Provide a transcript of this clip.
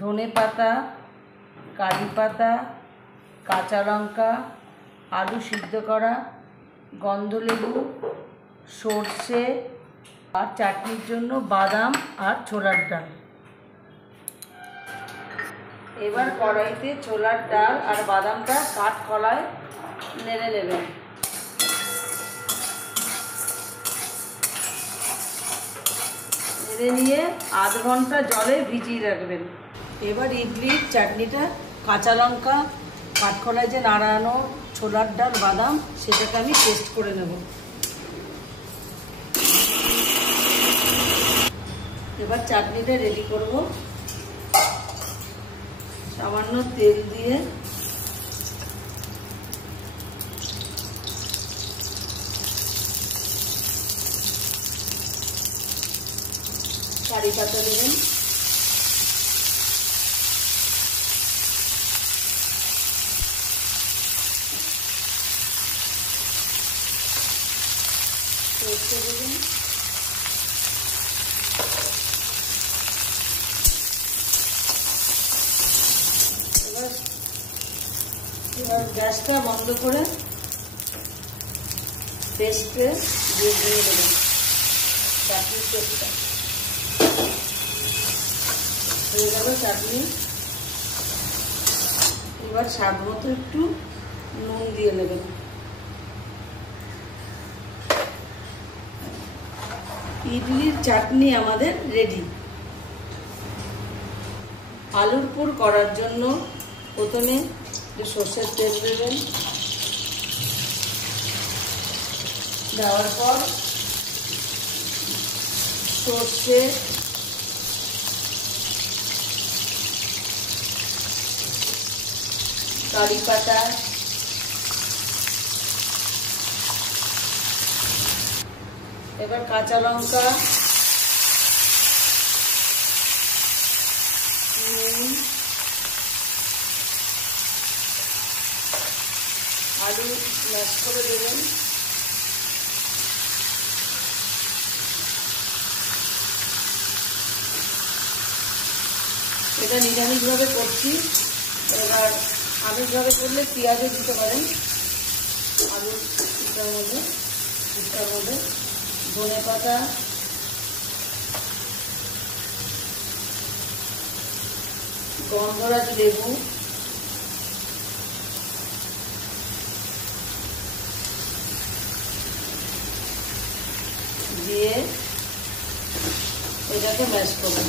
ধনে পাতা, কারি পাতা, কাঁচা লঙ্কা, আলু সিদ্ধ করা, গন্ধলেবু, সর্ষে আর চাটনির জন্য বাদাম আর ছোলার ডাল। এবার কড়াইতে ছোলার ডাল আর বাদামটা কাঠ কলায় নেড়ে নেবেন। নেড়ে নিয়ে আধ ঘন্টা জলে ভিজিয়ে রাখবেন। এবার ইডলির চাটনিটা কাঁচা লঙ্কা, কাঠকলায় যে নাড়ানো ছোলার ডাল, বাদাম, সেটাকে আমি পেস্ট করে নেব। এবার চাটনিটা রেডি করব। সামান্য তেল দিয়ে কারি পাতা দেবেন, সর্ষে দেবেন, এবার গ্যাসটা বন্ধ করে পেস্টে দিয়ে দেবেন। চাটনির পেস্টটা হয়ে গেল চাটনি। এবার স্বাদ মতো একটু নুন দিয়ে নেবেন। ইডলির চাটনি আমাদের রেডি। আলুর পুর করার জন্য প্রথমে একটু সর্ষের তেল দেবেন। দেওয়ার পর সর্ষে, কারি পাতা, এবার কাঁচা লঙ্কা, নুন, আলু ম্যাশ করে দেবেন। এটা নিরামিষভাবে করছি। এবার আমিষভাবে করলে পেঁয়াজও দিতে পারেন। আলুটার মধ্যে ধনে পাতা, গন্ধরাজ লেবু, দিয়ে এটাকে ম্যাশ করবেন।